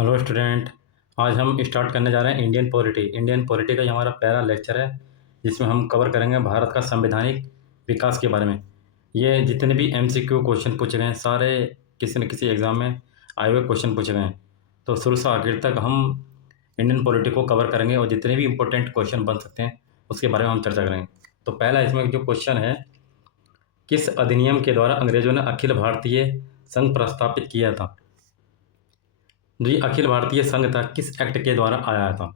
Hello student. आज हम start करने जा रहे हैं इंडियन पॉलिटी का ये हमारा पहला लेक्चर है, जिसमें हम कवर करेंगे भारत का संवैधानिक विकास के बारे में। ये जितने भी एमसीक्यू क्वेश्चन पूछे गए हैं सारे किसी न किसी एग्ज़ाम में आए हुए क्वेश्चन पूछे गए हैं। तो शुरू से आखिर तक हम इंडियन पॉलिटी को कवर करेंगे और जितने भी इंपॉर्टेंट क्वेश्चन बन सकते हैं उसके बारे में हम चर्चा करेंगे। तो पहला इसमें जो क्वेश्चन है, किस अधिनियम के द्वारा अंग्रेजों ने अखिल भारतीय संघ प्रस्तापित किया था? जो ये अखिल भारतीय संघ था किस एक्ट के द्वारा आया था?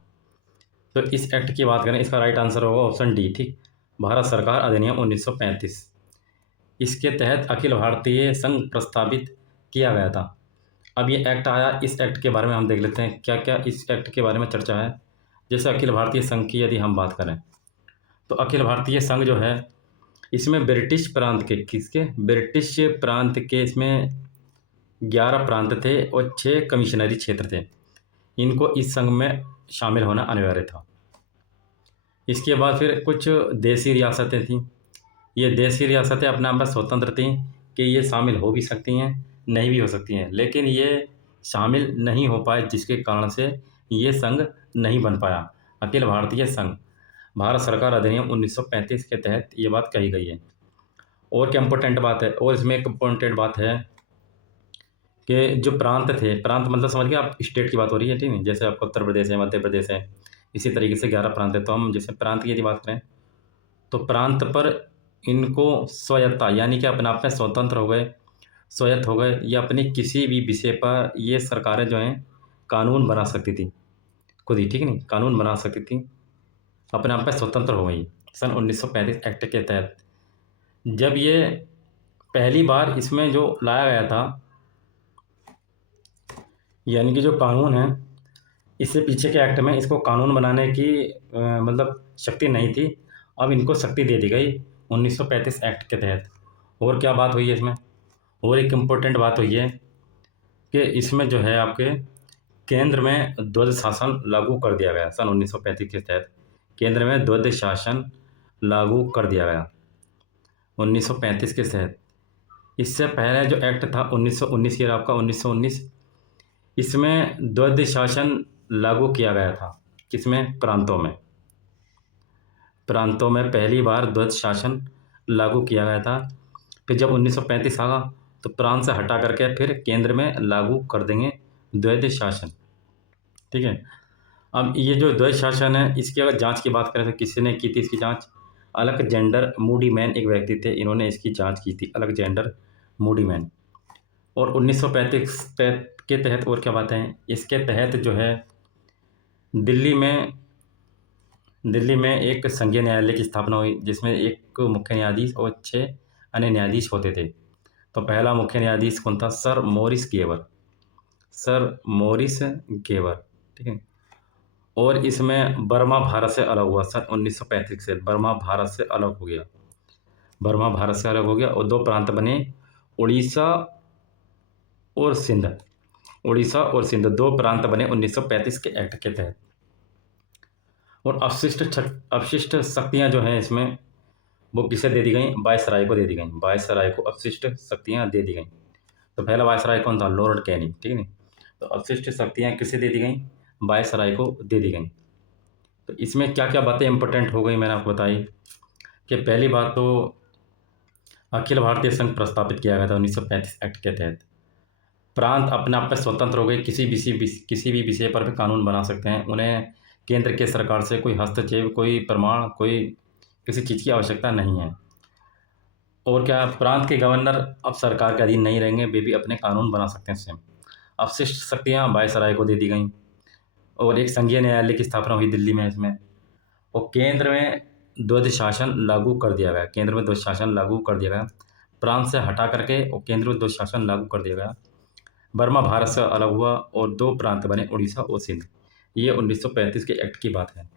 तो इस एक्ट की बात करें, इसका राइट आंसर होगा ऑप्शन डी। ठीक, भारत सरकार अधिनियम 1935। इसके तहत अखिल भारतीय संघ प्रस्तावित किया गया था। अब ये एक्ट आया, इस एक्ट के बारे में हम देख लेते हैं क्या क्या इस एक्ट के बारे में चर्चा है। जैसे अखिल भारतीय संघ की यदि हम बात करें तो अखिल भारतीय संघ जो है, इसमें ब्रिटिश प्रांत के ब्रिटिश प्रांत के इसमें 11 प्रांत थे और 6 कमिश्नरी क्षेत्र थे। इनको इस संघ में शामिल होना अनिवार्य था। इसके बाद फिर कुछ देसी रियासतें थीं। ये देसी रियासतें अपने आप में स्वतंत्र थीं कि ये शामिल हो भी सकती हैं, नहीं भी हो सकती हैं, लेकिन ये शामिल नहीं हो पाए, जिसके कारण से ये संघ नहीं बन पाया। अखिल भारतीय संघ भारत सरकार अधिनियम 1935 के तहत ये बात कही गई है। और क्या इम्पोर्टेंट बात है, और इसमें एक इम्पोर्टेंट बात है कि जो प्रांत थे, प्रांत मतलब समझ गए आप, स्टेट की बात हो रही है, ठीक है। जैसे आपका उत्तर प्रदेश है, मध्य प्रदेश है, इसी तरीके से 11 प्रांत है। तो हम जैसे प्रांत की यदि बात करें तो प्रांत पर इनको स्वायत्ता यानी कि अपने आप में स्वतंत्र हो गए, स्वायत्त हो गए, या अपने किसी भी विषय पर ये सरकारें जो हैं कानून बना सकती थी खुद ही, ठीक है, नहीं कानून बना सकती थी, अपने आप में स्वतंत्र हो गई सन 1935 एक्ट के तहत। जब ये पहली बार इसमें जो लाया गया था, यानी कि जो कानून है, इससे पीछे के एक्ट में इसको कानून बनाने की मतलब शक्ति नहीं थी। अब इनको शक्ति दे दी गई 1935 एक्ट के तहत। और क्या बात हुई है इसमें, और एक इम्पोर्टेंट बात हुई है कि इसमें जो है आपके केंद्र में द्वैध शासन लागू कर दिया गया सन 1935 के तहत। केंद्र में द्वैध शासन लागू कर दिया गया 1935 के तहत। इससे पहले जो एक्ट था 1919 ईयर आपका 1919, इसमें द्वैध शासन लागू किया गया था। किसमें? प्रांतों में। प्रांतों में पहली बार द्वैध शासन लागू किया गया था। फिर जब 1935 आगा तो प्रांत से हटा करके फिर केंद्र में लागू कर देंगे द्वैध शासन, ठीक है। अब ये जो द्वैध शासन है, इसकी अगर जांच की बात करें तो किसी ने की थी इसकी जांच? अलेक्जेंडर मूडी मैन एक व्यक्ति थे, इन्होंने इसकी जांच की थी, अलेक्जेंडर मूडी मैन। और 1935 के तहत और क्या बातें हैं, इसके तहत जो है दिल्ली में एक संघीय न्यायालय की स्थापना हुई, जिसमें एक मुख्य न्यायाधीश और 6 अन्य न्यायाधीश होते थे। तो पहला मुख्य न्यायाधीश कौन था? सर मोरिस गेवर, ठीक है। और इसमें बर्मा भारत से अलग हुआ सन 1935 से, बर्मा भारत से अलग हो गया, बर्मा भारत से अलग हो गया और 2 प्रांत बने, उड़ीसा और सिंध 2 प्रांत बने 1935 के एक्ट के तहत। और अपशिष्ट शक्तियाँ जो हैं इसमें, वो किसे दे दी गई? वायसराय को दे दी गई, वायसराय को अपशिष्ट शक्तियाँ दे दी गई। तो पहला वायसराय कौन था? लॉर्ड कैनिंग, ठीक है। तो अपशिष्ट शक्तियाँ किसे दे दी गई? वायसराय को दे दी गई। तो इसमें क्या क्या बातें इंपॉर्टेंट हो गई मैंने आपको बताई कि पहली बात तो अखिल भारतीय संघ प्रस्तापित किया गया था 1935 एक्ट के तहत। प्रांत अपने आप में स्वतंत्र हो गए, किसी भी विषय पर भी कानून बना सकते हैं। उन्हें केंद्र के सरकार से कोई हस्तक्षेप, कोई प्रमाण, कोई किसी चीज़ की आवश्यकता नहीं है। और क्या, प्रांत के गवर्नर अब सरकार के अधीन नहीं रहेंगे, वे भी अपने कानून बना सकते हैं स्वयं। अपशिष्ट शक्तियाँ वायसराय को दे दी गई और एक संघीय न्यायालय की स्थापना हुई दिल्ली में इसमें। और केंद्र में द्वैध शासन लागू कर दिया गया, केंद्र में द्वैध शासन लागू कर दिया गया, प्रांत से हटा करके और केंद्र में द्वैध शासन लागू कर दिया गया। बर्मा भारत से अलग हुआ और 2 प्रांत बने, उड़ीसा और सिंध। ये 1935 के एक्ट की बात है।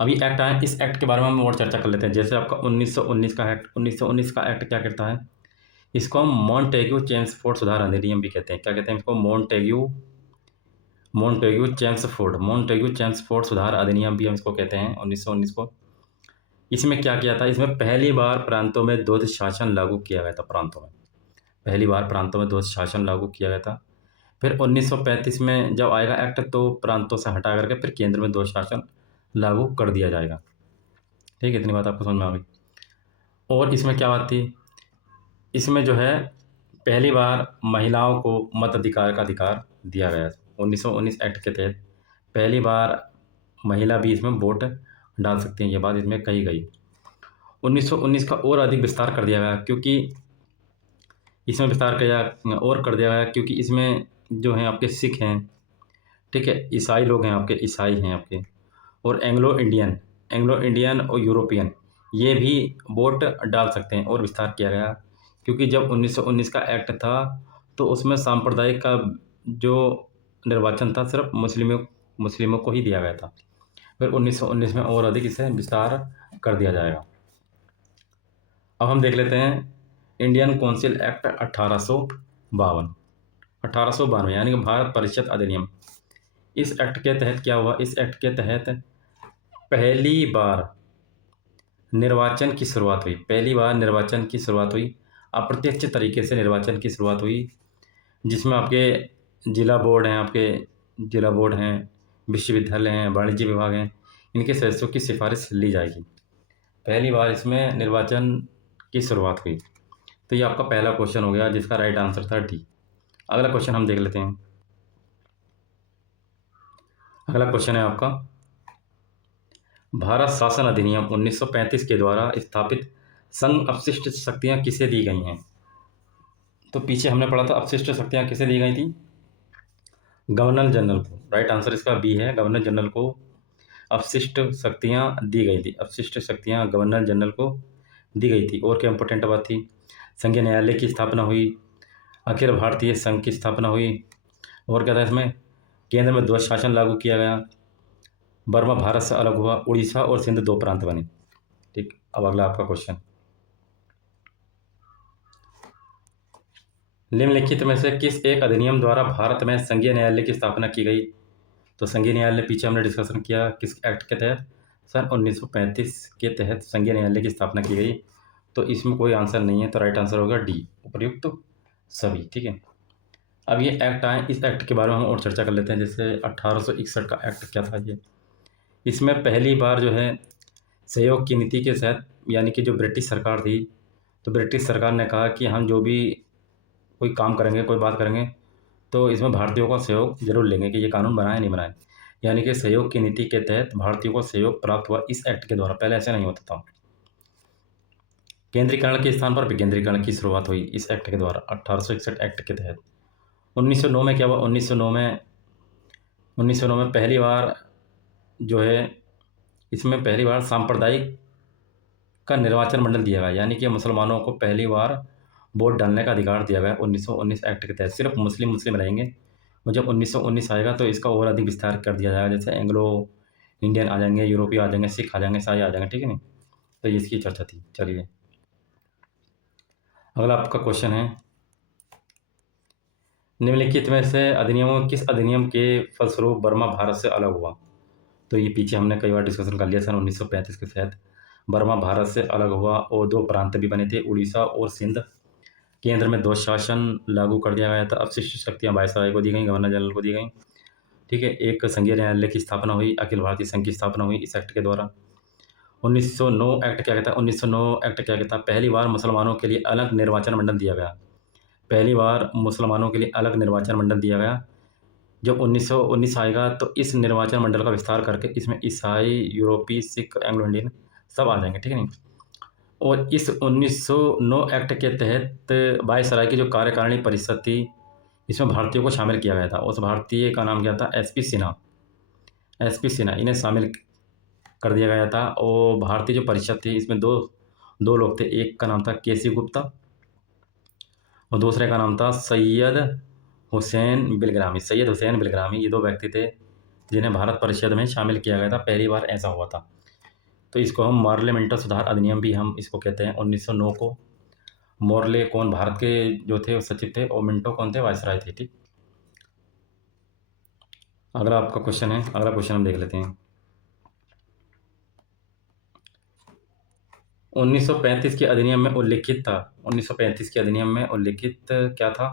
अभी एक्ट आए, इस एक्ट के बारे में हम और चर्चा कर लेते हैं। जैसे आपका 1919 का एक्ट, 1919 का एक्ट क्या कहता है? इसको हम मॉन्टेग्यू चेम्सफोर्ड सुधार अधिनियम भी कहते हैं। क्या कहते हैं इसको? मॉन्टेग्यू चेम्सफोर्ड सुधार अधिनियम भी हम इसको कहते हैं 1919 को। इसमें क्या किया था? इसमें पहली बार प्रांतों में द्वैध शासन लागू किया गया था। पहली बार प्रांतों में द्वैध शासन लागू किया गया था। फिर 1935 में जब आएगा एक्ट तो प्रांतों से हटा करके फिर केंद्र में दो शासन लागू कर दिया जाएगा। ठीक है, इतनी बात आपको समझ में आ गई। और इसमें क्या बात थी, इसमें जो है पहली बार महिलाओं को मताधिकार का अधिकार दिया गया। 1919 एक्ट के तहत पहली बार महिला भी इसमें वोट डाल सकती हैं, ये बात इसमें कही गई। 1919 का और अधिक विस्तार कर दिया गया, क्योंकि इसमें विस्तार किया और कर दिया गया क्योंकि इसमें जो हैं आपके सिख हैं, ठीक है, ईसाई लोग हैं आपके, ईसाई हैं आपके, और एंग्लो इंडियन और यूरोपियन ये भी वोट डाल सकते हैं। और विस्तार किया गया क्योंकि जब 1919 का एक्ट था तो उसमें सांप्रदायिक का जो निर्वाचन था सिर्फ मुस्लिमों को ही दिया गया था। फिर 1919 में और अधिक इसे विस्तार कर दिया जाएगा। अब हम देख लेते हैं इंडियन काउंसिल एक्ट 1852 यानी कि भारत परिषद अधिनियम। इस एक्ट के तहत क्या हुआ, इस एक्ट के तहत पहली बार निर्वाचन की शुरुआत हुई, पहली बार निर्वाचन की शुरुआत हुई, अप्रत्यक्ष तरीके से निर्वाचन की शुरुआत हुई, जिसमें आपके जिला बोर्ड हैं, विश्वविद्यालय हैं, वाणिज्य विभाग हैं, इनके सदस्यों की सिफारिश ली जाएगी। पहली बार इसमें निर्वाचन की शुरुआत हुई। तो ये आपका पहला क्वेश्चन हो गया जिसका राइट आंसर था डी। अगला क्वेश्चन हम देख लेते हैं। अगला क्वेश्चन है आपका, भारत शासन अधिनियम 1935 के द्वारा स्थापित संघ अपशिष्ट शक्तियां किसे दी गई हैं। तो पीछे हमने पढ़ा था अपशिष्ट शक्तियां किसे दी गई थी, गवर्नर जनरल को। राइट आंसर इसका बी है, गवर्नर जनरल को अपशिष्ट शक्तियां दी गई थी। अपशिष्ट शक्तियां गवर्नर जनरल को दी गई थी। और क्या इंपॉर्टेंट बात थी, संघीय न्यायालय की स्थापना हुई, अखिल भारतीय संघ की स्थापना हुई, और क्या था इसमें, केंद्र में ध्वज शासन लागू किया गया, बर्मा भारत से अलग हुआ, उड़ीसा और सिंध दो प्रांत बने। ठीक, अब अगला आपका क्वेश्चन, निम्नलिखित में से किस एक अधिनियम द्वारा भारत में संघीय न्यायालय की स्थापना की गई। तो संघीय न्यायालय पीछे हमने डिस्कशन किया किस एक्ट के तहत, सन 1935 के तहत संघीय न्यायालय की स्थापना की गई। तो इसमें कोई आंसर नहीं है, तो राइट आंसर होगा डी, उपर्युक्त सभी। ठीक है, अब ये एक्ट आए, इस एक्ट के बारे में हम और चर्चा कर लेते हैं। जैसे 1861 का एक्ट क्या था ये, इसमें पहली बार जो है सहयोग की नीति के तहत, यानी कि जो ब्रिटिश सरकार थी, तो ब्रिटिश सरकार ने कहा कि हम जो भी कोई काम करेंगे, कोई बात करेंगे, तो इसमें भारतीयों का सहयोग जरूर लेंगे कि ये कानून बनाए नहीं बनाए। यानी कि सहयोग की नीति के तहत भारतीयों को सहयोग प्राप्त हुआ इस एक्ट के द्वारा, पहले ऐसा नहीं होता था। केंद्रीकरण के स्थान पर विकेंद्रीकरण की शुरुआत हुई इस एक्ट के द्वारा, 1861 एक्ट के तहत। 1909 में क्या हुआ, 1909 में पहली बार जो है इसमें पहली बार सांप्रदायिक का निर्वाचन मंडल दिया गया, यानी कि मुसलमानों को पहली बार वोट डालने का अधिकार दिया गया 1919 एक्ट के तहत। सिर्फ मुस्लिम रहेंगे, और जब 1919 आएगा तो इसका और अधिक विस्तार कर दिया जाएगा। जैसे एंग्लो इंडियन आ जाएंगे, यूरोपीय आ जाएंगे, सिख आ जाएंगे, ईसाई आ जाएंगे। ठीक है नहीं, तो ये इसकी चर्चा थी। चलिए अगला आपका क्वेश्चन है, निम्नलिखित में से अधिनियमों किस अधिनियम के फलस्वरूप बर्मा भारत से अलग हुआ। तो ये पीछे हमने कई बार डिस्कशन कर लिया। सन 1935 के तहत बर्मा भारत से अलग हुआ और दो प्रांत भी बने थे, उड़ीसा और सिंध। केंद्र में दो शासन लागू कर दिया गया था। अपशिष्ट शक्तियां वायसराय को दी गई, गवर्नर जनरल को दी गई। ठीक है, एक संघीय न्यायालय की स्थापना हुई, अखिल भारतीय संघ की स्थापना हुई इस एक्ट के द्वारा। 1909 एक्ट क्या कहता है, 1909 एक्ट क्या कहता है, पहली बार मुसलमानों के लिए अलग निर्वाचन मंडल दिया गया। पहली बार मुसलमानों के लिए अलग निर्वाचन मंडल दिया गया। जब 1919 आएगा तो इस निर्वाचन मंडल का विस्तार करके इसमें ईसाई, यूरोपीय, सिख, एंग्लो इंडियन सब आ जाएंगे। ठीक है नहीं, और इस 1909 एक्ट के तहत वायसराय की जो कार्यकारिणी परिषद थी, इसमें भारतीयों को शामिल किया गया था। उस भारतीय का नाम क्या था, एसपी सिन्हा। एसपी सिन्हा इन्हें शामिल कर दिया गया था। और भारतीय जो परिषद थी इसमें दो दो लोग थे, एक का नाम था केसी गुप्ता और दूसरे का नाम था सैयद हुसैन बिलग्रामी। सैयद हुसैन बिलग्रामी ये दो व्यक्ति थे जिन्हें भारत परिषद में शामिल किया गया था, पहली बार ऐसा हुआ था। तो इसको हम पार्लियामेंट सुधार अधिनियम भी हम इसको कहते हैं। 1909 को मोर्ले कौन भारत के जो थे वो सचिव थे, और मिंटो कौन थे, वायसराय थे। ठीक, अगला आपका क्वेश्चन है, अगला क्वेश्चन हम देख लेते हैं। 1935 के अधिनियम में उल्लिखित था, 1935 के अधिनियम में उल्लिखित क्या था,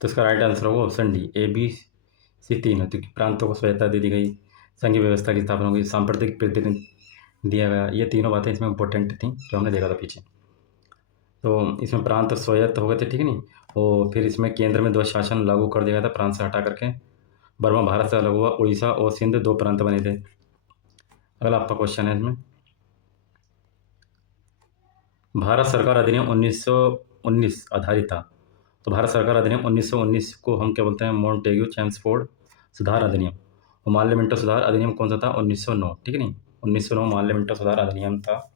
तो इसका राइट आंसर होगा option D, A B C तीन है, क्योंकि प्रांतों को स्वायत्ता दे दी गई, संघीय व्यवस्था की स्थापना होगी, सांप्रदायिक प्रतिनिधि दिया गया। ये तीनों बातें इसमें इंपॉर्टेंट थी जो हमने देखा था पीछे। तो इसमें प्रांत स्वायत्त हो गए थे, ठीक है नहीं। और फिर इसमें केंद्र में 2 शासन लागू कर दिया गया था प्रांत से हटा करके। बर्मा भारत से अलग हुआ, उड़ीसा और सिंध 2 प्रांत बने थे। अगला आपका क्वेश्चन है इसमें, भारत सरकार अधिनियम 1919 आधारित था। तो भारत सरकार अधिनियम 1919 को हम क्या बोलते हैं, मॉन्टेग्यू चैम्सफोर्ड सुधार अधिनियम। और माल्य मिंटो सुधार अधिनियम कौन सा था, 1909, ठीक है नहीं। 1909 माल्य मिंटो सुधार अधिनियम था।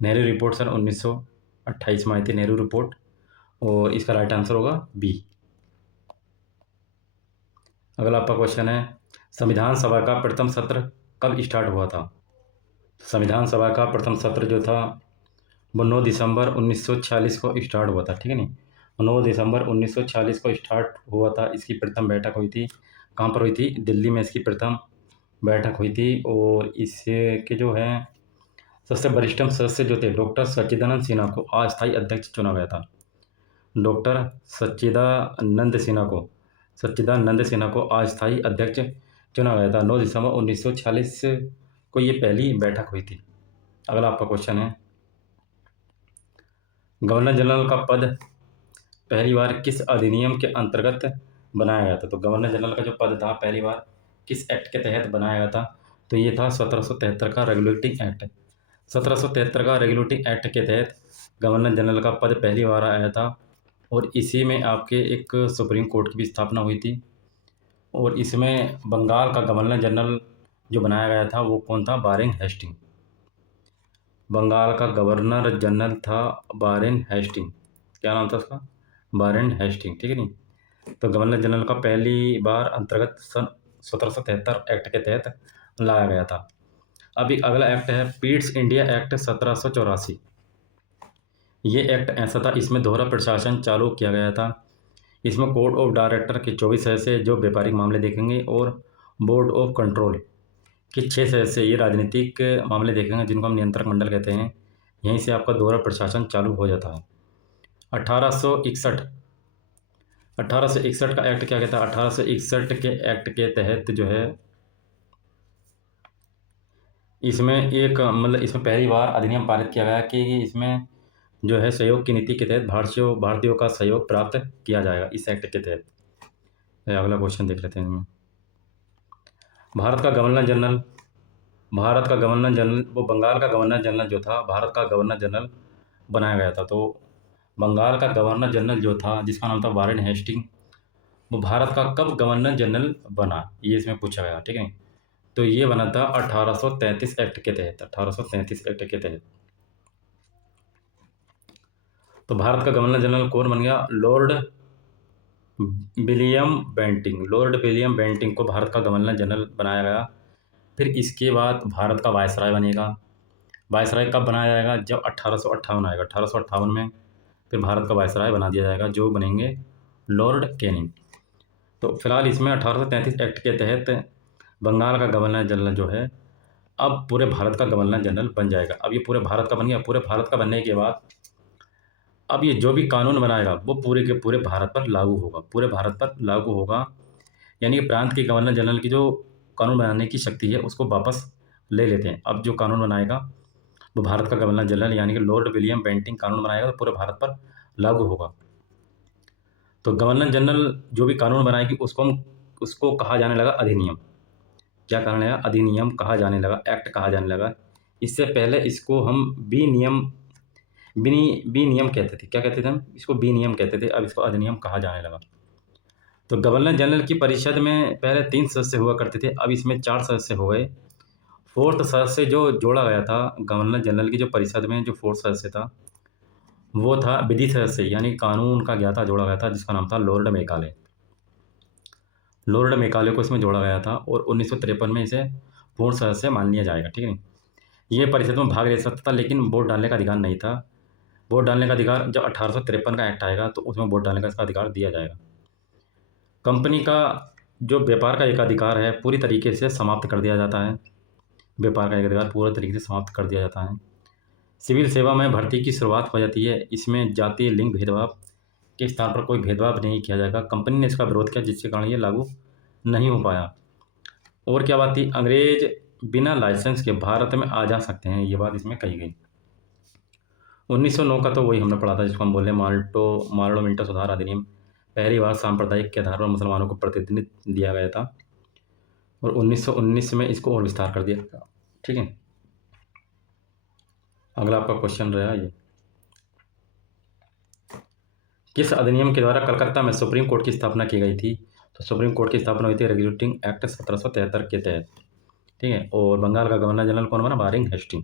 नेहरू रिपोर्ट सन 1928 में आई थी, नेहरू रिपोर्ट। और इसका राइट आंसर होगा बी। अगला आपका क्वेश्चन है, संविधान सभा का प्रथम सत्र कब स्टार्ट हुआ था। संविधान सभा का प्रथम सत्र जो था वो 9 दिसंबर 1946 को स्टार्ट हुआ था, ठीक है नहीं। 9 दिसंबर 1946 को स्टार्ट हुआ था। इसकी प्रथम बैठक हुई थी, कहाँ पर हुई थी, दिल्ली में इसकी प्रथम बैठक हुई थी। और इसके जो है सबसे वरिष्ठतम सदस्य जो थे, डॉक्टर सच्चिदानंद सिन्हा को अस्थायी अध्यक्ष चुना गया था। डॉक्टर सच्चिदानंद सिन्हा को अस्थायी अध्यक्ष चुना गया था। 9 दिसंबर 1946 को ये पहली बैठक हुई थी। अगला आपका क्वेश्चन है, गवर्नर जनरल का पद पहली बार किस अधिनियम के अंतर्गत बनाया गया था। तो गवर्नर जनरल का जो पद था पहली बार किस एक्ट के तहत बनाया गया था, तो ये था 1773 का रेगुलेटिंग एक्ट। 1773 का रेगुलेटिंग एक्ट के तहत गवर्नर जनरल का पद पहली बार आया था। और इसी में आपके एक सुप्रीम कोर्ट की भी स्थापना हुई थी। और इसमें बंगाल का गवर्नर जनरल जो बनाया गया था वो कौन था, वारेन हेस्टिंग। बंगाल का गवर्नर जनरल था वारेन हेस्टिंग। क्या नाम था उसका, वारेन हेस्टिंग, ठीक है नहीं। तो गवर्नर जनरल का पहली बार अंतर्गत सन 1773 एक्ट के तहत लाया गया था। अभी अगला एक्ट है पीट्स इंडिया एक्ट 1784। ये एक्ट ऐसा था, इसमें दोहरा प्रशासन चालू किया गया था। इसमें कोर्ट ऑफ डायरेक्टर के 24 सदस्य जो व्यापारिक मामले देखेंगे, और बोर्ड ऑफ कंट्रोल के 6 सदस्य ये राजनीतिक मामले देखेंगे, जिनको हम नियंत्रक मंडल कहते हैं। यहीं से आपका दोहरा प्रशासन चालू हो जाता है। 1861 का एक्ट क्या कहता है, 1861 के एक्ट के तहत जो है इसमें एक मतलब इसमें पहली बार अधिनियम पारित किया गया कि इसमें जो है सहयोग की नीति के तहत भारतीयों का सहयोग प्राप्त किया जाएगा इस एक्ट के तहत। अगला क्वेश्चन देख लेते हैं इसमें, भारत का गवर्नर जनरल वो बंगाल का गवर्नर जनरल जो था, भारत का गवर्नर जनरल बनाया गया था। तो बंगाल का गवर्नर जनरल जो था जिसका नाम था वारेन हेस्टिंग, वो भारत का कब गवर्नर जनरल बना, ये इसमें पूछा गया, ठीक है। तो ये बना था 1833 एक्ट के तहत, 1833 एक्ट के तहत। तो भारत का गवर्नर जनरल कौन बन गया, लॉर्ड विलियम बेंटिंग को भारत का गवर्नर जनरल बनाया गया। फिर इसके बाद भारत का वायसराय बनेगा। वायसराय कब बनाया जाएगा, जब 1858 आएगा, 1858 में फिर भारत का वायसराय बना दिया जाएगा, जो बनेंगे लॉर्ड कैनिंग। तो फिलहाल इसमें 1833 एक्ट के तहत बंगाल का गवर्नर जनरल जो है अब पूरे भारत का गवर्नर जनरल बन जाएगा। अब ये पूरे भारत का बन गया। पूरे भारत का बनने के बाद अब ये जो भी कानून बनाएगा वो पूरे के पूरे भारत पर लागू होगा, पूरे भारत पर लागू होगा। यानी कि प्रांत के गवर्नर जनरल की जो कानून बनाने की शक्ति है उसको वापस ले लेते हैं। अब जो कानून बनाएगा वो भारत का गवर्नर जनरल यानी कि लॉर्ड विलियम बेंटिंग कानून बनाएगा तो पूरे भारत पर लागू होगा। तो गवर्नर जनरल जो भी कानून बनाएगी उसको कहा जाने लगा अधिनियम। क्या कहने लगा, अधिनियम कहा जाने लगा, एक्ट कहा जाने लगा। इससे पहले इसको हम बी नियम कहते थे। क्या कहते थे हम इसको, बी नियम कहते थे। अब इसको अधिनियम कहा जाने लगा। तो गवर्नर जनरल की परिषद में पहले 3 सदस्य हुआ करते थे, अब इसमें 4 सदस्य हो गए। 4th सदस्य जो जोड़ा गया था गवर्नर जनरल की जो परिषद में, जो 4th सदस्य था वो था विधि सदस्य, यानी कानून का ज्ञाता जोड़ा गया था, जिसका नाम था लॉर्ड मेकाले। लॉर्ड मेकाले को इसमें जोड़ा गया था और 1953 में इसे पूर्ण सदस्य मान लिया जाएगा, ठीक है नहीं। ये परिषद में भाग ले सकता था लेकिन वोट डालने का अधिकार नहीं था। वोट डालने का अधिकार जब 1853 का एक्ट आएगा तो उसमें वोट डालने का इसका अधिकार दिया जाएगा। कंपनी का जो व्यापार का एक अधिकार है पूरी तरीके से समाप्त कर दिया जाता है। व्यापार का एक अधिकार पूरे तरीके से समाप्त कर दिया जाता है। सिविल सेवा में भर्ती की शुरुआत हो जाती है। इसमें जातीय लिंग भेदभाव के स्थान पर कोई भेदभाव नहीं किया जाएगा। कंपनी ने इसका विरोध किया, जिसके कारण ये लागू नहीं हो पाया। और क्या बात थी, अंग्रेज बिना लाइसेंस के भारत में आ जा सकते हैं, ये बात इसमें कही गई। 1909 का तो वही हमने पढ़ा था, जिसको हम बोले मार्लो मिंटो सुधार अधिनियम। पहली बार सांप्रदायिक के आधार पर मुसलमानों को प्रतिनिधित्व दिया गया था, और 1919 में इसको और विस्तार कर दिया गया। ठीक है, अगला आपका क्वेश्चन रहा ये, किस अधिनियम के द्वारा कलकत्ता में सुप्रीम कोर्ट की स्थापना की गई थी? तो सुप्रीम कोर्ट की स्थापना हुई थी रेगुलेटिंग एक्ट 1773 के तहत। ठीक है, और बंगाल का गवर्नर जनरल कौन बना? बारिंग हेस्टिंग।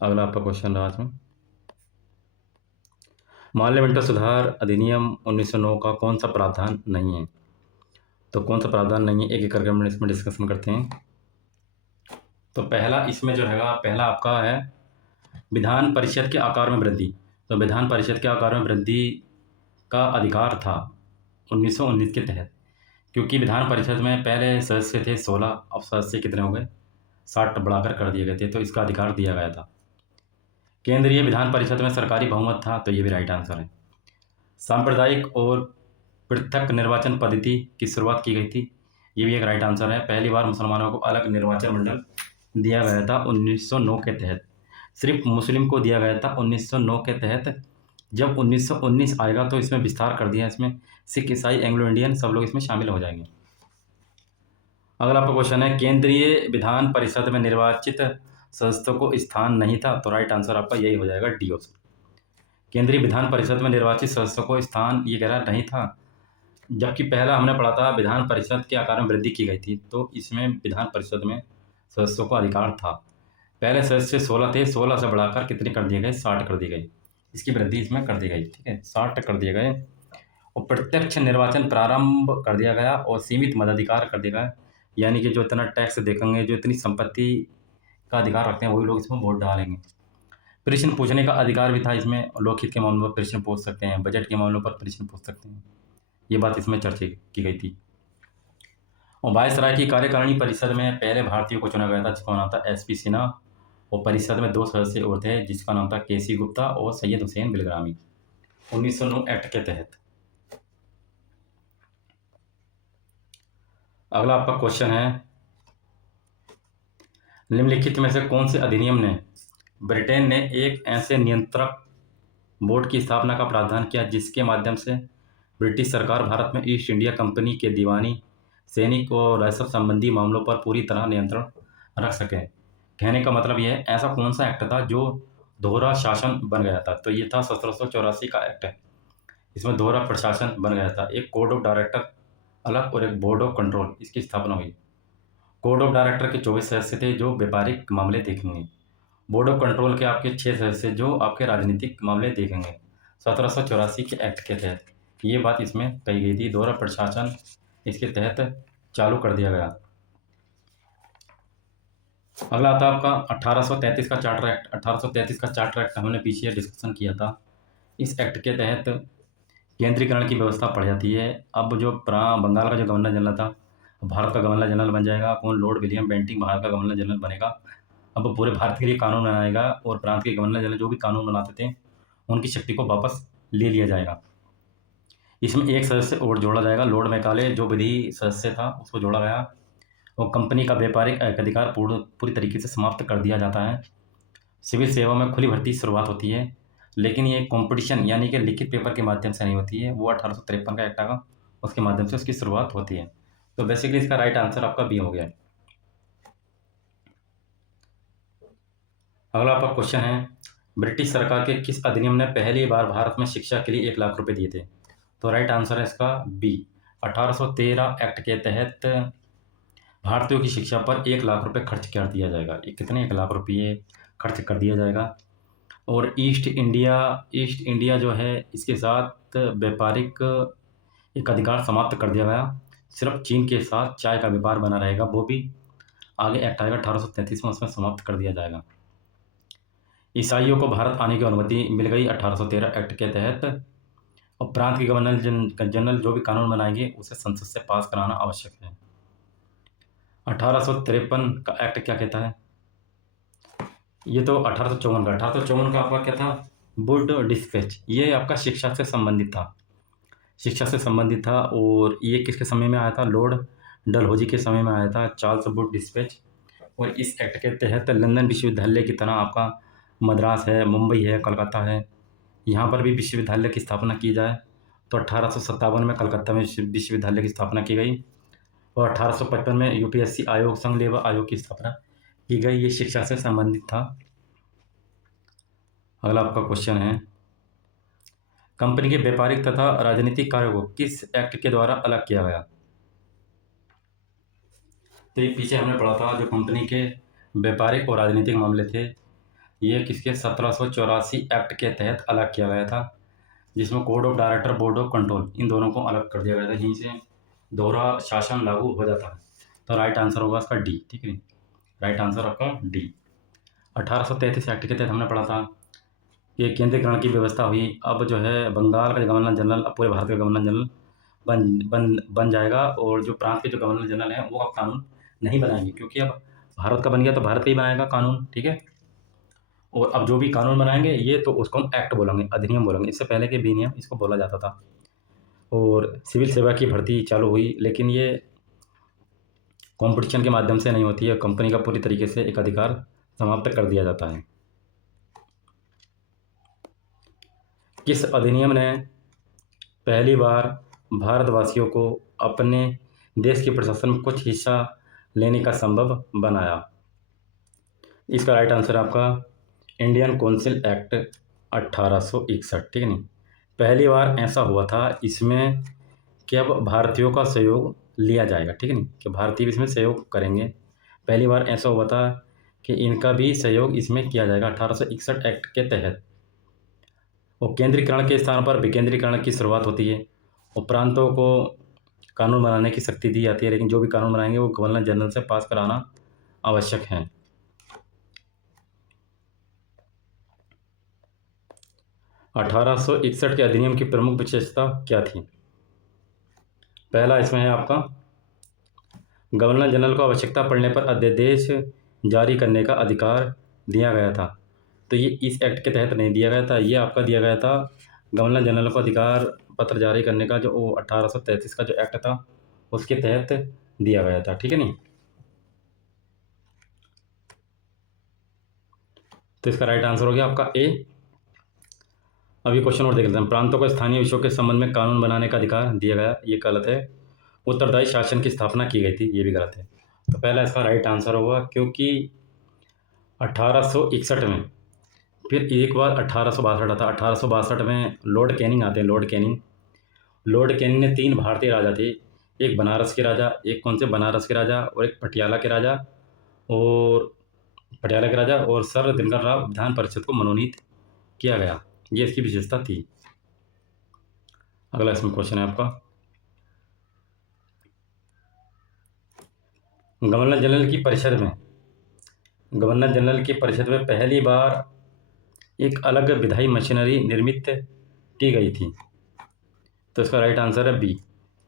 अगला आपका क्वेश्चन रहा इसमें, माल्य मिंटो सुधार अधिनियम 1909 का कौन सा प्रावधान नहीं है? तो कौन सा प्रावधान नहीं है, एक एक करके हम इसमें डिस्कशन करते हैं। तो पहला इसमें जो हैगा, पहला आपका है विधान परिषद के आकार में वृद्धि। तो विधान परिषद के आकार में वृद्धि का अधिकार था 1919 के तहत, क्योंकि विधान परिषद में पहले सदस्य थे 16, अब सदस्य कितने हो गए? 60 बढ़ाकर कर दिए गए थे, तो इसका अधिकार दिया गया था। केंद्रीय विधान परिषद में सरकारी बहुमत था, तो ये भी राइट आंसर है। सांप्रदायिक और पृथक निर्वाचन पद्धति की शुरुआत की गई थी, ये भी एक राइट आंसर है। पहली बार मुसलमानों को अलग निर्वाचन मंडल दिया गया था 1909 के तहत, सिर्फ मुस्लिम को दिया गया था 1909 के तहत। जब 1919 आएगा तो इसमें विस्तार कर दिया, इसमें सिख, ईसाई, एंग्लो इंडियन सब लोग इसमें शामिल हो जाएंगे। अगला आपका क्वेश्चन है, केंद्रीय विधान परिषद में निर्वाचित सदस्यों को स्थान नहीं था, तो राइट आंसर आपका यही हो जाएगा, डी ऑप्शन। केंद्रीय विधान परिषद में निर्वाचित सदस्यों को स्थान ये कह रहा नहीं था, जबकि पहला हमने पढ़ा था विधान परिषद के आकार में वृद्धि की गई थी, तो इसमें विधान परिषद में सदस्यों को अधिकार था। पहले सदस्य 16 थे, 16 से बढ़ाकर कितने कर दिए गए? 60 कर दिए गए, इसकी वृद्धि इसमें कर दी गई। ठीक है, 60 कर दिए गए, और प्रत्यक्ष निर्वाचन प्रारंभ कर दिया गया, और सीमित मताधिकार कर दिया गया, यानी कि जो इतना टैक्स देखेंगे, जो इतनी संपत्ति का अधिकार रखते हैं, वही लोग इसमें वोट डालेंगे। प्रश्न पूछने का अधिकार भी था इसमें, लोकहित के मामलों पर प्रश्न पूछ सकते हैं, बजट के मामलों पर प्रश्न पूछ सकते हैं, ये बात इसमें चर्चा की गई थी। और वायसराय की कार्यकारिणी परिषद में पहले भारतीयों को चुना गया था, जिसका नाम था एसपी सिन्हा, और परिषद में 2 सदस्य और थे, जिसका नाम था केसी गुप्ता और सैयद हुसैन बिलग्रामी, 1909 एक्ट के तहत। अगला आपका क्वेश्चन है, निम्नलिखित में से कौन से अधिनियम ने ब्रिटेन ने एक ऐसे नियंत्रक बोर्ड की स्थापना का प्रावधान किया, जिसके माध्यम से ब्रिटिश सरकार भारत में ईस्ट इंडिया कंपनी के दीवानी, सैनिक और राजस्व संबंधी मामलों पर पूरी तरह नियंत्रण रख सके? कहने का मतलब यह है, ऐसा कौन सा एक्ट था जो दोहरा शासन बन गया था? तो ये था 1784 का एक्ट है, इसमें दोहरा प्रशासन बन गया था, एक कोड ऑफ डायरेक्टर अलग और एक बोर्ड ऑफ कंट्रोल, इसकी स्थापना हुई। कोड ऑफ डायरेक्टर के 24 सदस्य थे जो व्यापारिक मामले देखेंगे, बोर्ड ऑफ कंट्रोल के आपके 6 सदस्य जो आपके राजनीतिक मामले देखेंगे, 1784 के एक्ट के तहत ये बात इसमें कही गई थी। दोहरा प्रशासन इसके तहत चालू कर दिया गया। अगला आता है आपका 1833 का चार्टर एक्ट। 1833 का चार्टर एक्ट हमने पीछे डिस्कशन किया था। इस एक्ट के तहत केंद्रीकरण की व्यवस्था पड़ जाती है। अब जो बंगाल का जो गवर्नर जनरल था, भारत का गवर्नर जनरल बन जाएगा कौन? लॉर्ड विलियम बेंटिंग भारत का गवर्नर जनरल बनेगा। अब पूरे भारत के लिए कानून बनाएगा, और प्रांत के गवर्नर जनरल जो भी कानून बनाते थे उनकी शक्ति को वापस ले लिया जाएगा। इसमें एक सदस्य और जोड़ा जाएगा, लॉर्ड मैकाले जो विधि सदस्य था उसको जोड़ा गया, और कंपनी का व्यापारिक अधिकार पूरी तरीके से समाप्त कर दिया जाता है। सिविल सेवा में खुली भर्ती शुरुआत होती है, लेकिन ये कंपटीशन यानी कि लिखित पेपर के माध्यम से नहीं होती है, वो 1853 का एक्ट आएगा उसके माध्यम से उसकी शुरुआत होती है। तो बेसिकली इसका राइट आंसर आपका बी हो गया। अगला आपका क्वेश्चन है, ब्रिटिश सरकार के किस अधिनियम ने पहली बार भारत में शिक्षा के लिए 1 लाख रुपए दिए थे? तो राइट आंसर है इसका बी। 1813 एक्ट के तहत भारतीयों की शिक्षा पर 1 लाख रुपए खर्च कर दिया जाएगा। ये कितने? 1 लाख रुपये खर्च कर दिया जाएगा। और ईस्ट इंडिया जो है इसके साथ व्यापारिक एक अधिकार समाप्त कर दिया गया। सिर्फ चीन के साथ चाय का व्यापार बना रहेगा, वो भी आगे एक्ट आएगा 1833 में, उसमें समाप्त कर दिया जाएगा। ईसाइयों को भारत आने की अनुमति मिल गई 1813 एक्ट के तहत। और प्रांत के गवर्नर जनरल जो भी कानून बनाएंगे उसे संसद से पास कराना आवश्यक है। 1853 का एक्ट क्या कहता है? ये तो 1854 का आपका क्या था? वुड डिस्पैच, ये आपका शिक्षा से संबंधित था। शिक्षा से संबंधित था और ये किसके समय में आया था? लॉर्ड डलहौजी के समय में आया था, चार्ल्स वुड डिस्पैच। और इस एक्ट के तहत लंदन विश्वविद्यालय की तरह आपका मद्रास है, मुंबई है, कलकत्ता है, यहाँ पर भी विश्वविद्यालय की स्थापना की जाए। तो 1857 में कलकत्ता में विश्वविद्यालय की स्थापना की गई और 1855 में यूपीएससी आयोग, संघ लेबर आयोग की स्थापना की गई। ये शिक्षा से संबंधित था। अगला आपका क्वेश्चन है, कंपनी के व्यापारिक तथा राजनीतिक कार्यों को किस एक्ट के द्वारा अलग किया गया? तो ये पीछे हमने पढ़ा था, जो कंपनी के व्यापारिक और राजनीतिक मामले थे, ये किसके 1784 एक्ट के तहत अलग किया गया था, जिसमें court of director, board of control, इन दोनों को अलग कर दिया गया था। यहीं से दोहरा शासन लागू हो जाता है। तो राइट आंसर होगा इसका डी। ठीक है, राइट आंसर आपका डी। 1833 एक्ट के तहत हमने पढ़ा था कि केंद्रीकरण की व्यवस्था हुई। अब जो है बंगाल का गवर्नर जनरल अब पूरे भारत का गवर्नर जनरल बन जाएगा, और जो प्रांत के जो गवर्नर जनरल हैं वो अब कानून नहीं बनाएंगे, क्योंकि अब भारत का बन गया तो भारत का ही बनाएगा कानून। ठीक है, और अब जो भी कानून बनाएंगे ये तो उसको हम एक्ट बोलेंगे, अधिनियम बोलेंगे। इससे पहले के विनियम इसको बोला जाता था। और सिविल सेवा की भर्ती चालू हुई, लेकिन ये कंपटीशन के माध्यम से नहीं होती है, कंपनी का पूरी तरीके से एक अधिकार समाप्त कर दिया जाता है। किस अधिनियम ने पहली बार भारतवासियों को अपने देश के प्रशासन में कुछ हिस्सा लेने का संभव बनाया? इसका राइट आंसर आपका इंडियन काउंसिल एक्ट 1861। ठीक है नहीं, पहली बार ऐसा हुआ था इसमें कि अब भारतीयों का सहयोग लिया जाएगा। ठीक है नहीं, कि भारतीय भी इसमें सहयोग करेंगे। पहली बार ऐसा हुआ था कि इनका भी सहयोग इसमें किया जाएगा 1861 एक्ट के तहत। और केंद्रीकरण के स्थान पर विकेंद्रीकरण की शुरुआत होती है, और प्रांतों को कानून बनाने की शक्ति दी जाती है, लेकिन जो भी कानून बनाएंगे वो गवर्नर जनरल से पास कराना आवश्यक है। अठारह सौ इकसठ के अधिनियम की प्रमुख विशेषता क्या थी? पहला इसमें है आपका, गवर्नर जनरल को आवश्यकता पड़ने पर अध्यादेश जारी करने का अधिकार दिया गया था। तो ये इस एक्ट के तहत नहीं दिया गया था, ये आपका दिया गया था गवर्नर जनरल को अधिकार पत्र जारी करने का, जो 1833 का जो एक्ट था उसके तहत दिया गया था। ठीक है नहीं, तो इसका राइट आंसर हो गया आपका ए। अभी क्वेश्चन और देख लेते हैं, प्रांतों को स्थानीय विषयों के संबंध में कानून बनाने का अधिकार दिया गया, ये गलत है। उत्तरदायी शासन की स्थापना की गई थी, ये भी गलत है। तो पहला इसका राइट आंसर होगा, क्योंकि 1861 में फिर एक बार 1862 आता। 1862 में लॉर्ड कैनिंग आते हैं, लॉर्ड कैनिंग ने 3 भारतीय राजा थे, एक बनारस के राजा, एक कौन से बनारस के राजा, और एक पटियाला के राजा, और सर दिनकर राव विधान परिषद को मनोनीत किया गया। ये इसकी विशेषता थी। अगला इसमें क्वेश्चन है आपका, गवर्नर जनरल की परिषद में पहली बार एक अलग विधायी मशीनरी निर्मित की गई थी। तो इसका राइट आंसर है बी,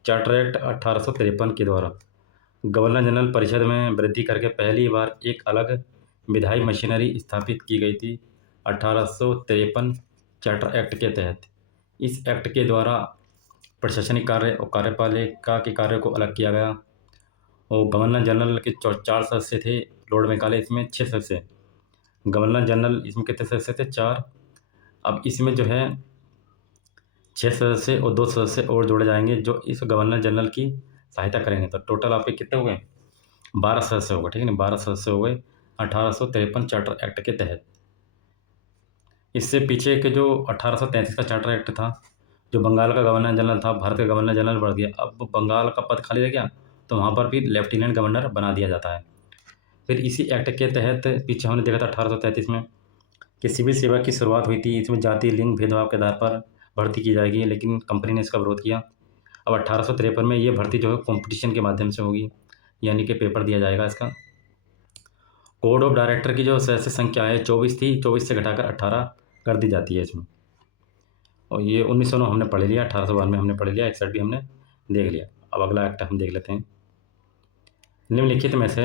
चार्टर एक्ट 1853 के द्वारा गवर्नर जनरल परिषद में वृद्धि करके पहली बार एक अलग विधायी मशीनरी स्थापित की गई थी 1853 चार्टर एक्ट के तहत। इस एक्ट के द्वारा प्रशासनिक कार्य और कार्यपालिका के कार्य को अलग किया गया। और गवर्नर जनरल के 4 सदस्य थे, लॉर्ड मैकाले इसमें 6 सदस्य, गवर्नर जनरल इसमें कितने सदस्य थे? 4। अब इसमें जो है 6 सदस्य और 2 सदस्य और जोड़े जाएंगे जो इस गवर्नर जनरल की सहायता करेंगे। तो टोटल आपके कितने हो गए? 12 सदस्य हो गए। ठीक है ना, 12 सदस्य हो गए 1853 चार्टर एक्ट के तहत। इससे पीछे के जो 1833 का चार्टर एक्ट था, जो बंगाल का गवर्नर जनरल था, भारत का गवर्नर जनरल बढ़ गया, अब बंगाल का पद खाली रह गया तो वहाँ पर भी लेफ्टिनेंट गवर्नर बना दिया जाता है। फिर इसी एक्ट के तहत पीछे हमने देखा था 1833 में कि सिविल सेवा की शुरुआत हुई थी। इसमें जाति लिंग भेदभाव के आधार पर भर्ती की जाएगी, लेकिन कंपनी ने इसका विरोध किया। अब 1853 में ये भर्ती जो है कंपटीशन के माध्यम से होगी, यानी कि पेपर दिया जाएगा इसका। कोड ऑफ डायरेक्टर की जो सदस्य संख्या है 24 थी, 24 से घटाकर 18 कर दी जाती है इसमें। और ये 1909 हमने पढ़ लिया, 1892 में हमने पढ़ लिया, 61 भी हमने देख लिया। अब अगला एक्ट हम देख लेते हैं। निम्नलिखित में से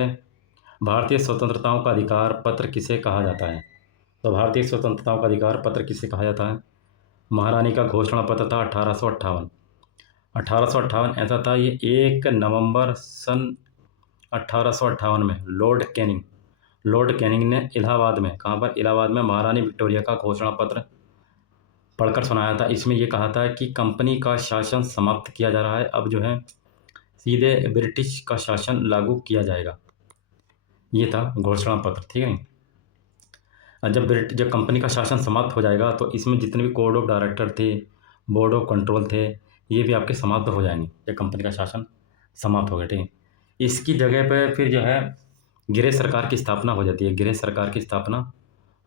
भारतीय स्वतंत्रताओं का अधिकार पत्र किसे कहा जाता है? तो भारतीय स्वतंत्रताओं का अधिकार पत्र किसे कहा जाता है? महारानी का घोषणा पत्र था 1858। 1858 ऐसा था, ये 1 नवंबर सन 1858 में लॉर्ड कैनिंग ने इलाहाबाद में, कहाँ पर? इलाहाबाद में महारानी विक्टोरिया का घोषणा पत्र पढ़कर सुनाया था। इसमें ये कहा था कि कंपनी का शासन समाप्त किया जा रहा है, अब जो है सीधे ब्रिटिश का शासन लागू किया जाएगा। ये था घोषणा पत्र, ठीक है। और जब कंपनी का शासन समाप्त हो जाएगा तो इसमें जितने भी कोड ऑफ डायरेक्टर थे, बोर्ड ऑफ कंट्रोल थे, ये भी आपके समाप्त हो जाएंगे जब कंपनी का शासन समाप्त हो गया, ठीक है। इसकी जगह पर फिर जो है गृह सरकार की स्थापना हो जाती है। गृह सरकार की स्थापना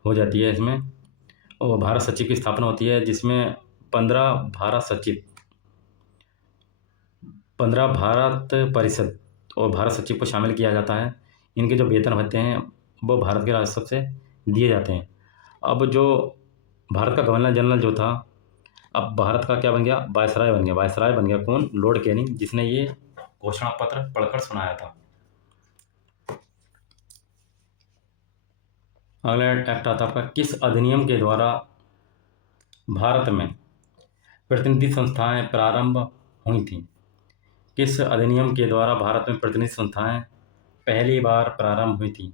हो जाती है इसमें, और भारत सचिव की स्थापना होती है, जिसमें 15 भारत सचिव, 15 भारत परिषद और भारत सचिव को शामिल किया जाता है। इनके जो वेतन होते हैं वो भारत के राजस्व से दिए जाते हैं। अब जो भारत का गवर्नर जनरल जो था, अब भारत का क्या बन गया? वायसराय बन गया। वायसराय बन गया कौन? लॉर्ड कैनिंग, जिसने ये घोषणा पत्र पढ़कर सुनाया था। अगला एक्ट आता है आपका, किस अधिनियम के द्वारा भारत में प्रतिनिधि संस्थाएं प्रारंभ हुई थी? किस अधिनियम के द्वारा भारत में प्रतिनिधि संस्थाएं पहली बार प्रारंभ हुई थी?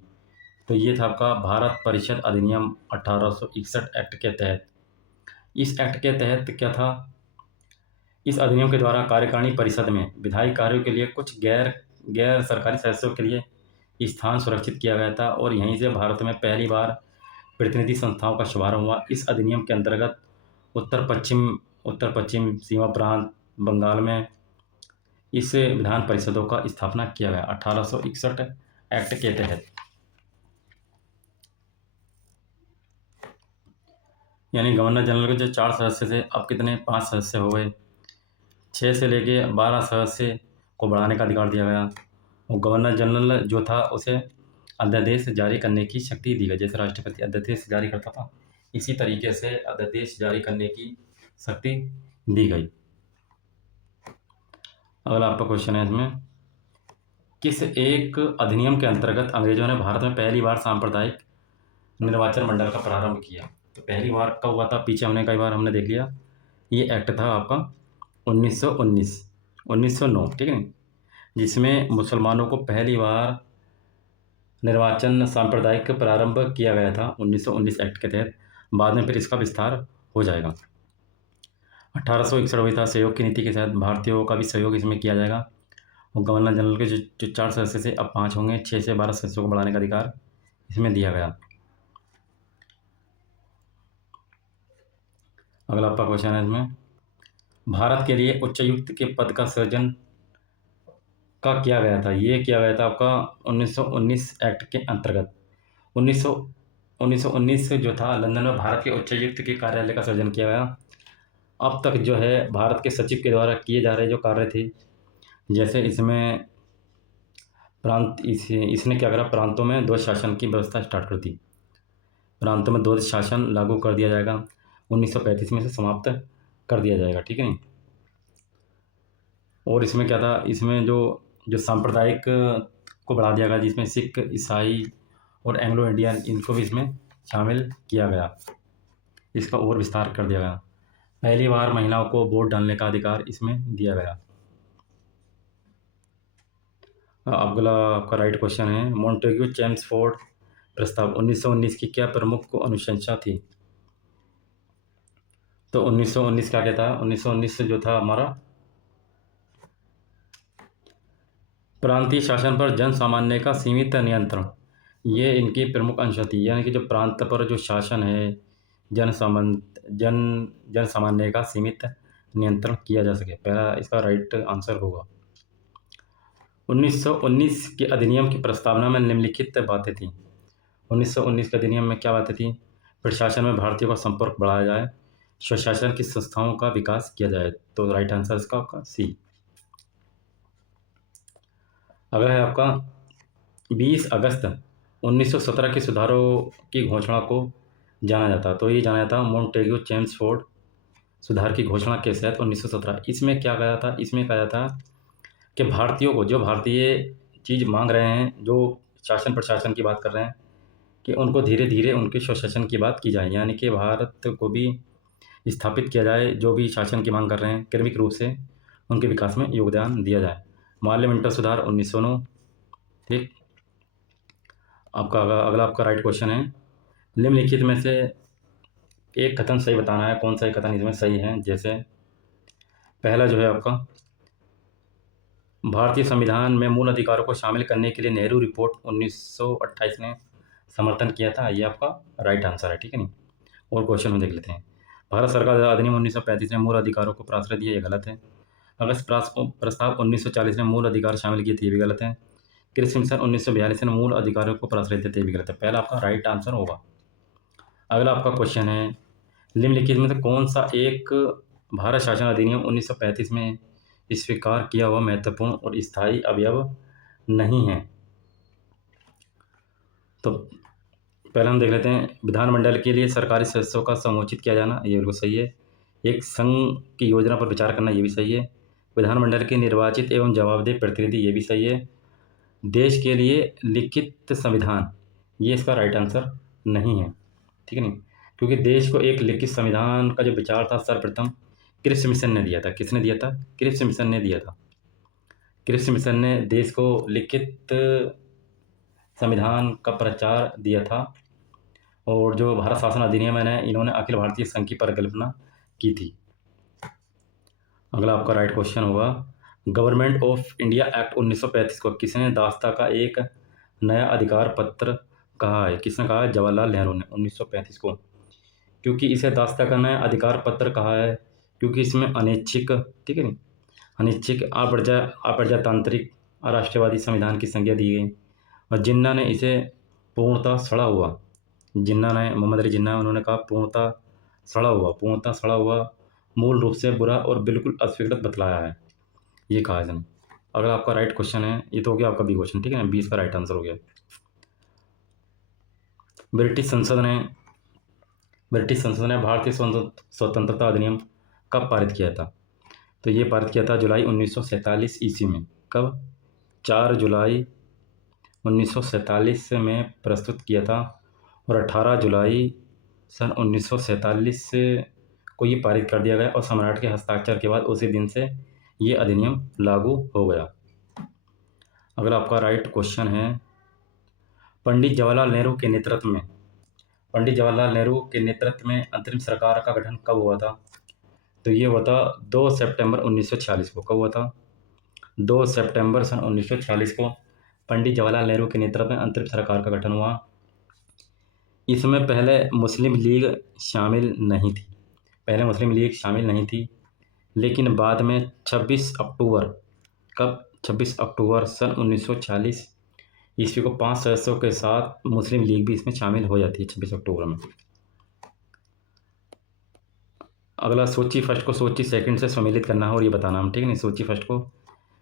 तो ये था आपका भारत परिषद अधिनियम 1861 एक्ट के तहत। इस एक्ट के तहत क्या था? इस अधिनियम के द्वारा कार्यकारिणी परिषद में विधायी कार्यों के लिए कुछ गैर सरकारी सदस्यों के लिए स्थान सुरक्षित किया गया था, और यहीं से भारत में पहली बार प्रतिनिधि संस्थाओं का शुभारंभ हुआ। इस अधिनियम के अंतर्गत उत्तर पश्चिम सीमा प्रांत बंगाल में इस विधान परिषदों का स्थापना किया गया 1861 एक्ट के तहत। यानी गवर्नर जनरल के जो 4 सदस्य थे, अब कितने? 5 सदस्य हो गए। 6 से लेके 12 सदस्य को बढ़ाने का अधिकार दिया गया, और गवर्नर जनरल जो था उसे अध्यादेश जारी करने की शक्ति दी गई। जैसे राष्ट्रपति अध्यादेश जारी करता था, इसी तरीके से अध्यादेश जारी करने की शक्ति दी गई। अगला आपका क्वेश्चन है इसमें, किस एक अधिनियम के अंतर्गत अंग्रेजों ने भारत में पहली बार सांप्रदायिक निर्वाचन मंडल का प्रारंभ किया? तो पहली बार कब हुआ था? पीछे हमने कई बार हमने देख लिया। ये एक्ट था आपका 1909, ठीक है, जिसमें मुसलमानों को पहली बार निर्वाचन सांप्रदायिक प्रारंभ किया गया था 1919 एक्ट के तहत। बाद में फिर इसका विस्तार हो जाएगा। 1861 हुई था सहयोग की नीति के तहत, भारतीयों का भी सहयोग इसमें किया जाएगा, और गवर्नर जनरल के जो 4 सदस्य थे अब 5 होंगे। 6 से 12 सदस्यों को बढ़ाने का अधिकार इसमें दिया गया। अगला आपका क्वेश्चन है इसमें, भारत के लिए उच्चायुक्त के पद का सृजन का किया गया था? ये किया गया था आपका 1919 एक्ट के अंतर्गत। 1919 से जो था लंदन में भारत के उच्चायुक्त के कार्यालय का सृजन किया गया। अब तक जो है भारत के सचिव के द्वारा किए जा रहे जो कार्य थे, जैसे इसमें इसने क्या करा, प्रांतों में द्वैध शासन की व्यवस्था स्टार्ट कर दी। प्रांतों में द्वैध शासन लागू कर दिया जाएगा, 1935 में से समाप्त कर दिया जाएगा, ठीक है नहीं। और इसमें क्या था, इसमें जो सांप्रदायिक को बढ़ा दिया गया, जिसमें सिख, ईसाई और एंग्लो इंडियन, इनको भी इसमें शामिल किया गया, इसका और विस्तार कर दिया गया। पहली बार महिलाओं को वोट डालने का अधिकार इसमें दिया गया। अगला आपका राइट क्वेश्चन है, मॉन्टेग्यू चेम्सफोर्ड प्रस्ताव 1919 की क्या प्रमुख अनुशंसा थी? तो 1919 क्या कहता है? 1919 से जो था हमारा प्रांतीय शासन पर जन सामान्य का सीमित नियंत्रण, ये इनकी प्रमुख अंश थी। यानी कि जो प्रांत पर जो शासन है, जन सामान्य का सीमित नियंत्रण किया जा सके, पहला इसका राइट आंसर होगा। 1919 के अधिनियम की प्रस्तावना में निम्नलिखित बातें थीं। 1919 के अधिनियम में क्या बातें थीं? प्रशासन में भारतीयों का संपर्क बढ़ाया जाए, स्वशासन की संस्थाओं का विकास किया जाए। तो राइट आंसर इसका आपका सी। अगला है आपका 20 अगस्त 1917 के सुधारों की घोषणा को जाना जाता। तो ये जाना जाता मॉन्टेग्यू चेम्सफोर्ड सुधार की घोषणा के तहत 1917। इसमें क्या कहा था? इसमें कहा था कि भारतीयों को जो भारतीय चीज़ मांग रहे हैं, जो शासन प्रशासन की बात कर रहे हैं, कि उनको धीरे धीरे उनके स्वशासन की बात की जाए, यानी कि भारत को भी स्थापित किया जाए, जो भी शासन की मांग कर रहे हैं क्रमिक रूप से उनके विकास में योगदान दिया जाए। माल्य मिंटो सुधार 1909। ठीक, आपका अगला आपका राइट क्वेश्चन है, निम्नलिखित में से एक कथन सही बताना है, कौन सा एक कथन इसमें सही है। जैसे पहला जो है आपका, भारतीय संविधान में मूल अधिकारों को शामिल करने के लिए नेहरू रिपोर्ट 1928 ने समर्थन किया था, ये आपका राइट आंसर है। ठीक है नहीं, और क्वेश्चन हम देख लेते हैं। भारत सरकार अधिनियम 1935 ने मूल अधिकारों को प्राथमिकता दी, ये गलत है। अगस्त प्रस्ताव 1940 ने मूल अधिकार शामिल किए थे, ये भी गलत है। कृषि मिशन 1942 ने मूल अधिकारों को प्राथमिकता दी, ये भी गलत है। पहला आपका राइट आंसर होगा। अगला आपका क्वेश्चन है, निम्नलिखित में से कौन सा एक भारत शासन अधिनियम 1935 में स्वीकार किया हुआ महत्वपूर्ण और स्थायी अवयव नहीं है। तो पहले हम देख लेते हैं, विधानमंडल के लिए सरकारी सदस्यों का समुचित किया जाना, ये बिल्कुल सही है। एक संघ की योजना पर विचार करना, ये भी सही है। विधानमंडल के निर्वाचित एवं जवाबदेह प्रतिनिधि, ये भी सही है। देश के लिए लिखित संविधान, ये इसका राइट आंसर नहीं है। ठीक है नहीं, क्योंकि देश को एक लिखित संविधान का जो विचार था सर्वप्रथम क्रिप्स मिशन ने दिया था। किसने दिया था? क्रिप्स मिशन ने दिया था। क्रिप्स मिशन ने देश को लिखित संविधान का प्रचार दिया था, और जो भारत शासन अधिनियम है इन्होंने अखिल भारतीय संघ की परिकल्पना की थी। अगला आपका राइट क्वेश्चन होगा, गवर्नमेंट ऑफ इंडिया एक्ट 1935 को किसने दास्ता का एक नया अधिकार पत्र कहा है? किसने कहा है? जवाहरलाल नेहरू ने 1935 को। क्योंकि इसे दास्ता का नया अधिकार पत्र कहा है क्योंकि इसमें अनैच्छिक, ठीक है नहीं, अनैच्छिक अप्रजातांत्रिक राष्ट्रवादी संविधान की संज्ञा दी गई, और जिन्ना ने इसे पूर्णतः सड़ा हुआ, जिन्ना ने, मोहम्मद अली जिन्ना, उन्होंने कहा पूर्णतः सड़ा हुआ, मूल रूप से बुरा और बिल्कुल अस्वीकृत बतलाया है, ये कहा इसने। अगर आपका राइट क्वेश्चन है, ये तो हो गया आपका बी क्वेश्चन। ठीक है ना, 20 का राइट आंसर हो गया। ब्रिटिश संसद ने भारतीय स्वतंत्रता अधिनियम कब पारित किया था? तो ये पारित किया था जुलाई 1947 ईस्वी में। कब? 4 जुलाई 1947 में प्रस्तुत किया था, और 18 जुलाई सन 1947 को ये पारित कर दिया गया, और सम्राट के हस्ताक्षर के बाद उसी दिन से ये अधिनियम लागू हो गया। अगला आपका राइट क्वेश्चन है, पंडित जवाहरलाल नेहरू के नेतृत्व में अंतरिम सरकार का गठन कब हुआ था? तो ये हुआ था 2 सितंबर 1946 को। कब हुआ था? 2 सितंबर सन 1946 को पंडित जवाहरलाल नेहरू के नेतृत्व में अंतरिम सरकार का गठन हुआ। इसमें पहले मुस्लिम लीग शामिल नहीं थी, लेकिन बाद में 26 अक्टूबर, कब? 26 अक्टूबर सन 1946 ईस्वी को 5 सदस्यों के साथ मुस्लिम लीग भी इसमें शामिल हो जाती है 26 अक्टूबर में। अगला, सूची फर्स्ट को सूची सेकंड से सम्मिलित करना है और ये बताना हम, ठीक है नहीं। सूची फर्स्ट को,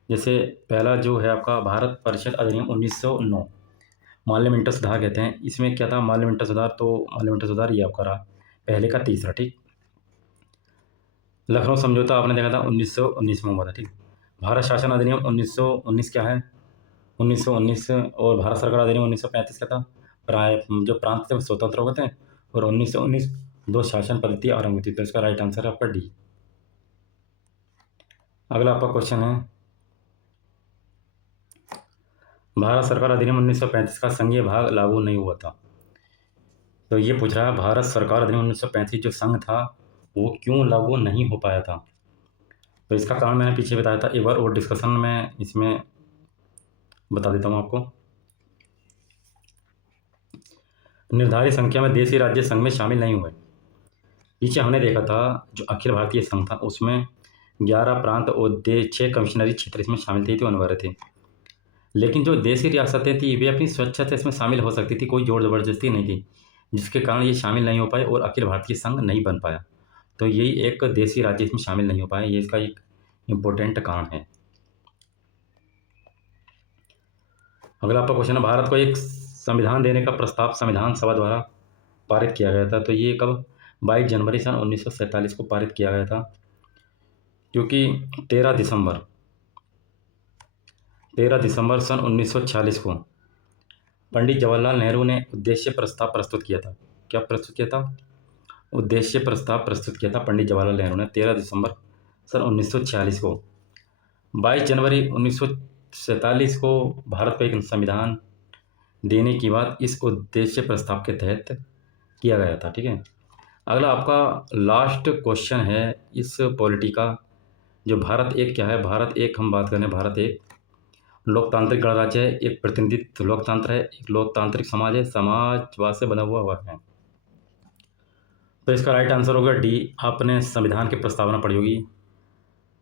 जैसे पहला जो है आपका भारत परिषद अधिनियम 1909, माल्य मिंटो सुधार कहते हैं। इसमें क्या था? माल्य मिंटो सुधार, तो माल्य मिंटो सुधार ये आपका रहा पहले का तीसरा। ठीक, लखनऊ समझौता आपने देखा था 1919 में हुआ था। ठीक, भारत शासन अधिनियम 1919 क्या है? 1919, और भारत सरकार अधिनियम 1935 का था, जो प्रांत थे वो स्वतंत्र हो गए थे, और 1919 दो शासन पद्धति आरंभ हुई थी। तो इसका राइट आंसर है आपका डी। अगला आपका क्वेश्चन है, भारत सरकार अधिनियम 1935 का संघीय भाग लागू नहीं हुआ था। तो ये पूछ रहा है, भारत सरकार अधिनियम 1935 जो संघ था वो क्यों लागू नहीं हो पाया था? तो इसका कारण मैंने पीछे बताया था, एक बार और डिस्कशन में इसमें बता देता हूँ आपको। निर्धारित संख्या में देशी राज्य संघ में शामिल नहीं हुए। पीछे हमने देखा था जो अखिल भारतीय संघ था उसमें 11 प्रांत और 6 कमिश्नरी क्षेत्र इसमें शामिल थे, तो अनिवार्य थे। लेकिन जो देशी रियासतें थी वे अपनी स्वेच्छा से इसमें शामिल हो सकती थी, कोई जोर ज़बरदस्ती नहीं थी, जिसके कारण ये शामिल नहीं हो पाए और अखिल भारतीय संघ नहीं बन पाया। तो यही एक देशी राज्य इसमें शामिल नहीं हो पाए, ये इसका एक इम्पोर्टेंट कारण है। अगला आपका क्वेश्चन है, भारत को एक संविधान देने का प्रस्ताव संविधान सभा द्वारा पारित किया गया था। तो ये कब? 22 जनवरी सन 1947 को पारित किया गया था, क्योंकि 13 दिसंबर सन 1946 को पंडित जवाहरलाल नेहरू ने उद्देश्य प्रस्ताव प्रस्तुत किया था। क्या प्रस्तुत किया था? उद्देश्य प्रस्ताव प्रस्तुत किया था पंडित जवाहरलाल नेहरू ने 13 दिसंबर सन 1946 को। 22 जनवरी 1947 को भारत को एक संविधान देने की बात इस उद्देश्य प्रस्ताव के तहत किया गया था। ठीक है। अगला आपका लास्ट क्वेश्चन है इस पॉलिटी का, जो भारत एक क्या है। भारत एक हम बात करें, भारत एक लोकतांत्रिक गणराज्य है, एक प्रतिनिधित्व लोकतंत्र है, एक लोकतांत्रिक समाज है, समाजवाद से बना हुआ है। तो इसका राइट आंसर होगा डी। आपने संविधान की प्रस्तावना पढ़ी होगी।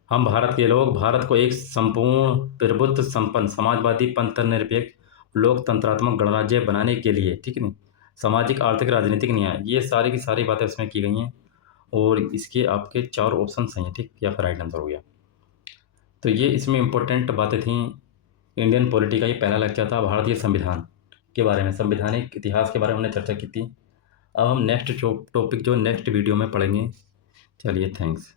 हम भारत के लोग भारत को एक संपूर्ण प्रभुत्व संपन्न समाजवादी पंथनिरपेक्ष लोकतंत्रात्मक गणराज्य बनाने के लिए, ठीक है नहीं, सामाजिक आर्थिक राजनीतिक न्याय, ये सारी की सारी बातें उसमें की गई हैं और इसके आपके 4 ऑप्शन सही हैं। ठीक, या फिर राइट आंसर हो गया। तो ये इसमें इंपॉर्टेंट बातें थीं। इंडियन पॉलिटी का ये पहला लेक्चर था भारतीय संविधान के बारे में, संवैधानिक इतिहास के बारे में हमने चर्चा की थी। अब हम नेक्स्ट टॉपिक जो नेक्स्ट वीडियो में पढ़ेंगे। चलिए, थैंक्स।